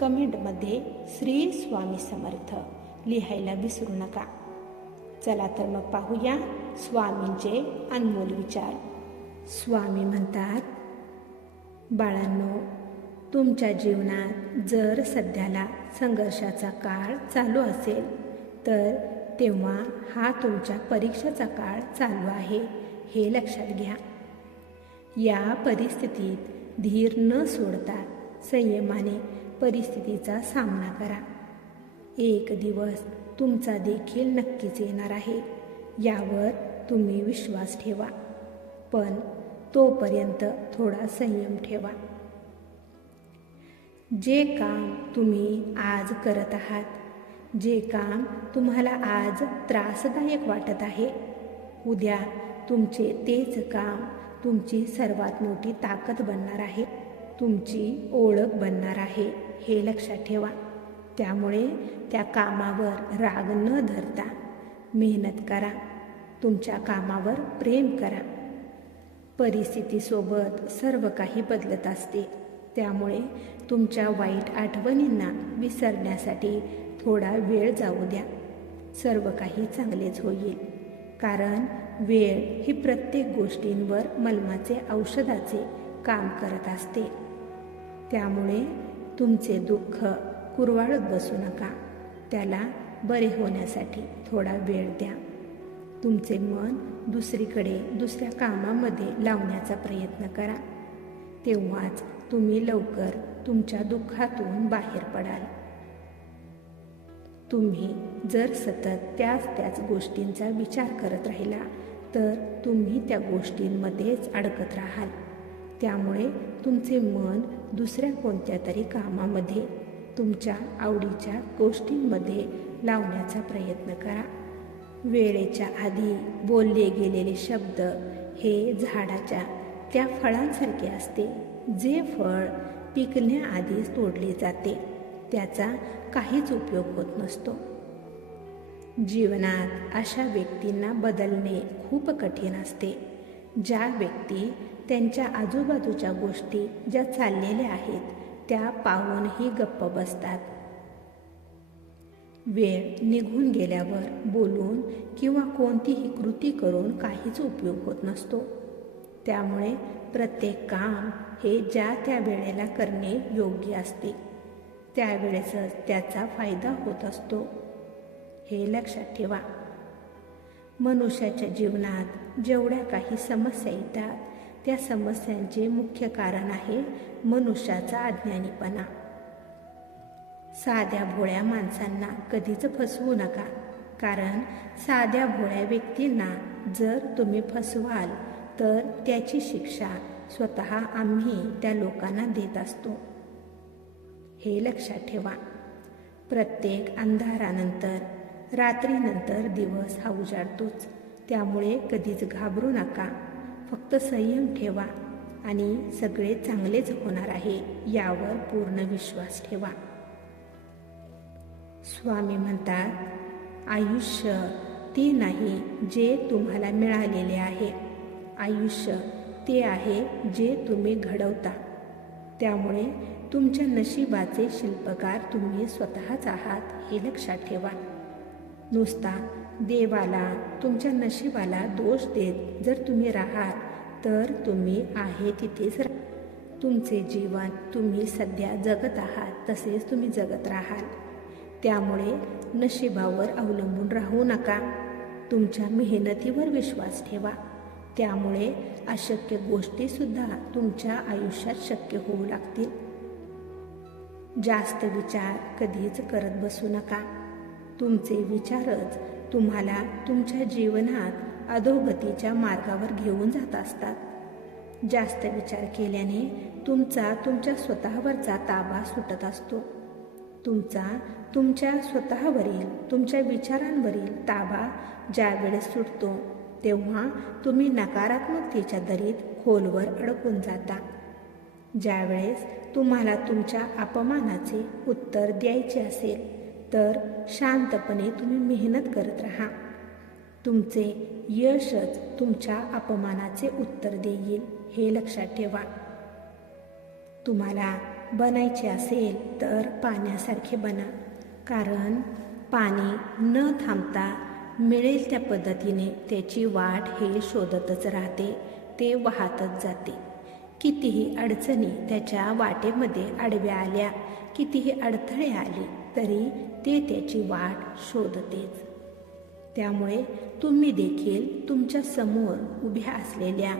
कमेंटमध्ये श्री स्वामी समर्थ लिहायला विसरू नका. चला तर मग पाहूया स्वामींचे अनमोल विचार. स्वामी म्हणतात बाळांनो तुमच्या जीवनात जर सध्याला संघर्षाचा काळ चालू असेल तर तेव्हा हा तुमच्या परीक्षेचा काळ चालू आहे हे लक्षात घ्या. या परिस्थितीत धीर न सोडता संयमाने परिस्थितीचा सामना करा. एक दिवस तुमचा देखील नक्कीच येणार आहे. यावर तुम्ही विश्वास ठेवा. पण तोपर्यंत थोडा संयम ठेवा. जे काम तुम्ही आज करत आहात जे काम तुम्हाला आज त्रासदायक वाटत आहे उद्या तुमचे तेच काम तुमची सर्वात मोठी ताकद बनणार आहे. तुमची ओळख बनणार आहे हे लक्षात ठेवा. त्यामुळे त्या कामावर राग न धरता मेहनत करा. तुमच्या कामावर प्रेम करा. परिस्थितीसोबत सर्व काही बदलत असते. त्यामुळे तुमच्या वाईट आठवणींना विसरण्यासाठी थोडा वेळ जाऊ द्या. सर्व काही चांगलेच होईल. कारण वेळ ही प्रत्येक गोष्टींवर मलमाचे औषधाचे काम करत असते. त्यामुळे तुमचे दुःख कुरवाळत बसू नका. त्याला बरे होण्यासाठी थोडा वेळ द्या. तुमचे मन दुसरीकडे दुसऱ्या कामामध्ये लावण्याचा प्रयत्न करा. तेव्हाच तुम्ही लवकर तुमच्या दुःखातून बाहेर पडाल. तुम्ही जर सतत त्याच त्याच गोष्टींचा विचार करत राहिला तर तुम्ही त्या गोष्टींमध्येच अडकत राहाल. त्यामुळे तुमचे मन दुसऱ्या कोणत्या तरी कामामध्ये तुमच्या आवडीच्या गोष्टींमध्ये लावण्याचा प्रयत्न करा. वेळेच्या आधी बोलले गेलेले शब्द हे झाडाच्या त्या फळांसारखे असते जे फळ पिकण्याआधीच तोडले जाते त्याचा काहीच उपयोग होत नसतो. जीवनात अशा व्यक्तींना बदलणे खूप कठीण असते. ज्या व्यक्ती त्यांच्या आजूबाजूच्या गोष्टी ज्या चाललेल्या आहेत त्या पाहूनही गप्प बसतात. वेळ निघून गेल्यावर बोलून किंवा कोणतीही कृती करून काहीच उपयोग होत नसतो. त्यामुळे प्रत्येक काम हे ज्या त्या वेळेला करणे योग्य असते त्यावेळेसच त्याचा फायदा होत असतो. हे लक्षात ठेवा. मनुष्याच्या जीवनात जेवढ्या काही समस्या येतात त्या समस्यांचे मुख्य कारण आहे मनुष्याचा अज्ञानीपणा. साध्या भोळ्या माणसांना कधीच फसवू नका कारण साध्या भोळ्या व्यक्तींना जर तुम्ही फसवाल तर त्याची शिक्षा स्वतः आम्ही त्या लोकांना देत असतो. हे लक्षात ठेवा. प्रत्येक अंधारानंतर रात्रीनंतर दिवस हा उजाडतोच त्यामुळे कधीच घाबरू नका. फक्त संयम ठेवा आणि सगळे चांगलेच होणार आहे यावर पूर्ण विश्वास ठेवा. स्वामी म्हणतात आयुष्य ते नाही जे तुम्हाला मिळालेले आहे. आयुष्य ते आहे जे तुम्ही घडवता. त्यामुळे तुमच्या नशिबाचे शिल्पकार तुम्ही स्वतःच आहात हे लक्षात ठेवा. नुसता देवाला तुमच्या नशिबाला दोष देत जर तुम्ही राहात तर तुम्ही आहे तिथेच तुमचे जीवन तुम्ही सध्या जगत आहात तसेच तुम्ही जगत राहाल. त्यामुळे नशिबावर अवलंबून राहू नका. तुमच्या मेहनतीवर विश्वास ठेवा. त्यामुळे अशक्य गोष्टीसुद्धा तुमच्या आयुष्यात शक्य होऊ लागतील. जास्त विचार कधीच करत बसू नका. तुमचे विचारच तुम्हाला तुमच्या जीवनात अधोगतीच्या मार्गावर घेऊन जात असतात. जास्त विचार केल्याने तुमचा तुमच्या स्वतःवरचा ताबा सुटत असतो. तुमचा तुमच्या स्वतःवरील तुमच्या विचारांवरील ताबा ज्यावेळेस सुटतो तेव्हा तुम्ही नकारात्मकतेच्या दरीत खोलवर अडकून जाता. ज्यावेळेस तुम्हाला तुमच्या अपमानाचे उत्तर द्यायचे असेल तर शांतपणे तुम्ही मेहनत करत राहा. तुमचे यशच तुमच्या अपमानाचे उत्तर देईल हे लक्षात ठेवा. तुम्हाला बनायचे असेल तर पाण्यासारखे बना कारण पाणी न थांबता मिळेल त्या पद्धतीने त्याची वाट हे शोधतच राहते ते वाहतच जाते. कितीही अडचणी त्याच्या वाटेमध्ये आडव्या आल्या कितीही अडथळे आले तरी ते त्याची वाट शोधतेच. त्यामुळे तुम्ही देखील तुमच्यासमोर उभ्या असलेल्या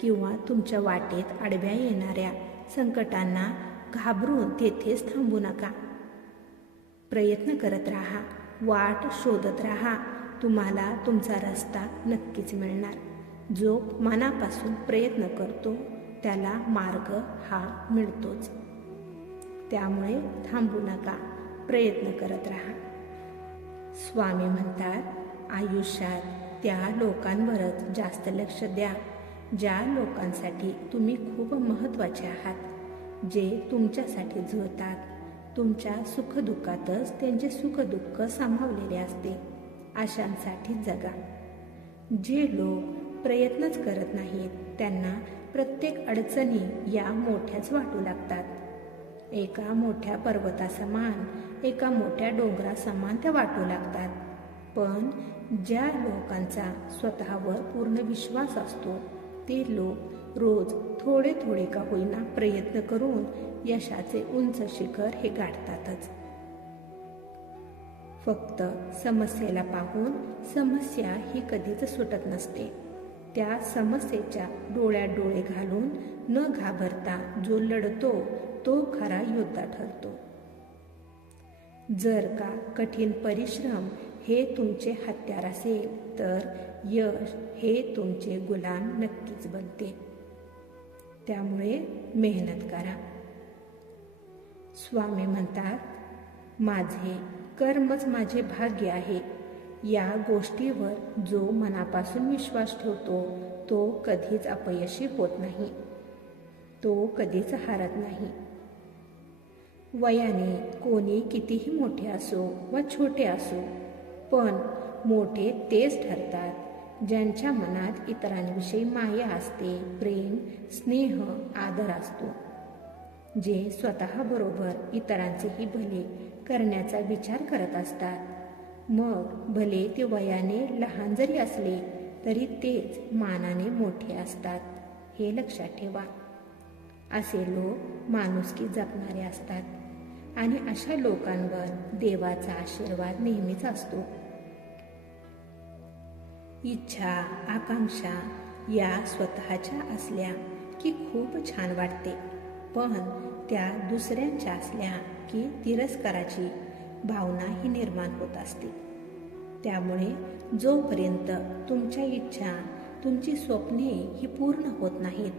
किंवा तुमच्या वाटेत आडव्या येणाऱ्या संकटांना घाबरून तेथेच थांबू नका. प्रयत्न करत राहा वाट शोधत राहा तुम्हाला तुमचा रस्ता नक्कीच मिळणार. जो मनापासून प्रयत्न करतो त्याला मार्ग हा मिळतोच. त्यामुळे थांबू नका. प्रयत्न करत राहा. स्वामी म्हणतात आयुष्यात त्या लोकांवरच जास्त लक्ष द्या ज्या लोकांसाठी तुम्ही खूप महत्त्वाचे आहात जे तुमच्यासाठी जुळतात. तुमच्या सुखदुःखातच त्यांचे सुखदुःख सामावलेले असते. अशांसाठी जगा. जे लोक प्रयत्नच करत नाहीत त्यांना प्रत्येक अडचणी या मोठ्याच वाटू लागतात. एका मोठ्या पर्वतासमान एका मोठ्या डोंगरासमान त्या वाटू लागतात. पण ज्या लोकांचा स्वतःवर पूर्ण विश्वास असतो ते लोक रोज थोडे थोडे का होईना प्रयत्न करून यशाचे उंच शिखर हे गाठतातच. फक्त समस्येला पाहून समस्या ही कधीच सुटत नसते. त्या समस्येच्या डोळ्यात डोळे घालून न घाबरता जो लढतो तो खरा योद्धा ठरतो. जर का कठीण परिश्रम हे तुमचे हत्यार असेल तर यश हे तुमचे गुलाम नक्कीच बनते. त्यामुळे मेहनत करा. स्वामी म्हणतात माझे कर्मच माझे भाग्य आहे. या गोष्टीवर जो मनापासून विश्वास ठेवतो तो कधीच अपयशी होत नाही. तो कधीच हारत नाही. वयाने कोणी कितीही मोठे असो व छोटे असो पण मोठे तेच ठरतात ज्यांच्या मनात इतरांविषयी माया असते प्रेम स्नेह आदर असतो. जे स्वतःबरोबर इतरांचेही भले करण्याचा विचार करत असतात मग भले ते वयाने लहान जरी असले तरी तेच मानाने मोठे असतात हे लक्षात ठेवा. असे लोक माणुसकी जपणारे असतात. आणि अशा लोकांवर देवाचा आशीर्वाद नेहमीच असतो. इच्छा आकांक्षा या स्वतःच्या असल्या की खूप छान वाटते. पण त्या दुसऱ्यांच्या असल्या की तिरस्काराची भावना ही निर्माण होत असते. त्यामुळे जोपर्यंत तुमच्या इच्छा तुमची स्वप्ने ही पूर्ण होत नाहीत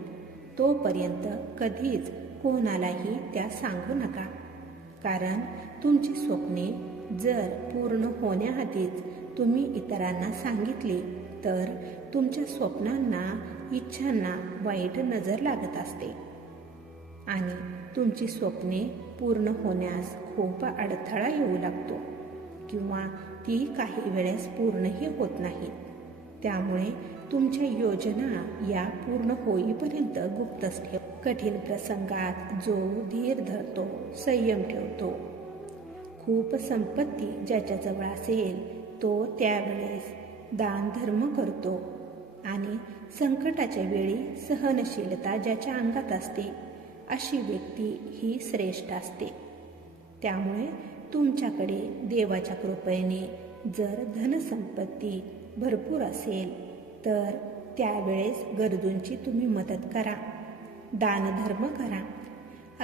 तोपर्यंत कधीच कोणालाही त्या सांगू नका. कारण तुमची स्वप्ने जर पूर्ण होण्याआधीच तुम्ही इतरांना सांगितले तर तुमच्या स्वप्नांना इच्छांना वाईट नजर लागत असते. आणि तुमची स्वप्ने पूर्ण होण्यास खूप अडथळा येऊ लागतो किंवा ती काही वेळेस पूर्णही होत नाहीत त्यामुळे तुमच्या योजना या पूर्ण होईपर्यंत गुप्तच ठेवा. कठीण प्रसंगात जो धीर धरतो संयम ठेवतो. खूप संपत्ती ज्याच्याजवळ असेल तो त्यावेळेस दान धर्म करतो आणि संकटाच्या वेळी सहनशीलता ज्याच्या अंगात असते अशी व्यक्ती ही श्रेष्ठ असते. त्यामुळे तुमच्याकडे देवाच्या कृपेने जर धनसंपत्ती भरपूर असेल तर त्यावेळेस गरजूंची तुम्ही मदत करा. दानधर्म करा.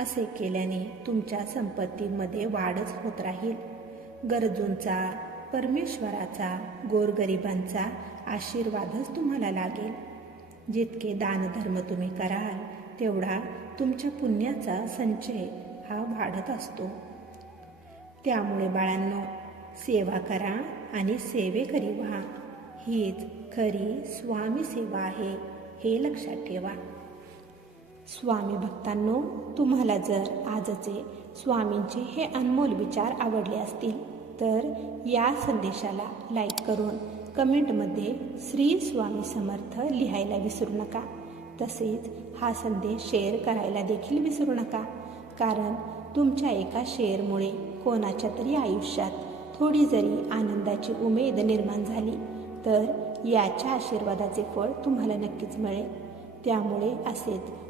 असे केल्याने तुमच्या संपत्तीमध्ये वाढच होत राहील. गरजूंचा परमेश्वराचा गोरगरिबांचा आशीर्वादच तुम्हाला लागेल. जितके दानधर्म तुम्ही कराल तेवढा तुमच्या पुण्याचा संचय हा वाढत असतो. त्यामुळे बाळांनो सेवा करा आणि सेवेकरी व्हा. हीच खरी स्वामी सेवा आहे हे लक्षात ठेवा. स्वामी भक्तांनो तुम्हाला जर आजचे स्वामींचे हे अनमोल विचार आवडले असतील तर या संदेशाला लाईक करून कमेंटमध्ये श्री स्वामी समर्थ लिहायला विसरू नका. तसेच हा संदेश शेअर करायला देखील विसरू नका. कारण तुमच्या एका शेअरमुळे कोणाच्या तरी आयुष्यात थोडी जरी आनंदाची उमेद निर्माण झाली तर याच्या आशीर्वादाचे फळ तुम्हाला नक्कीच मिळेल. त्यामुळे असेच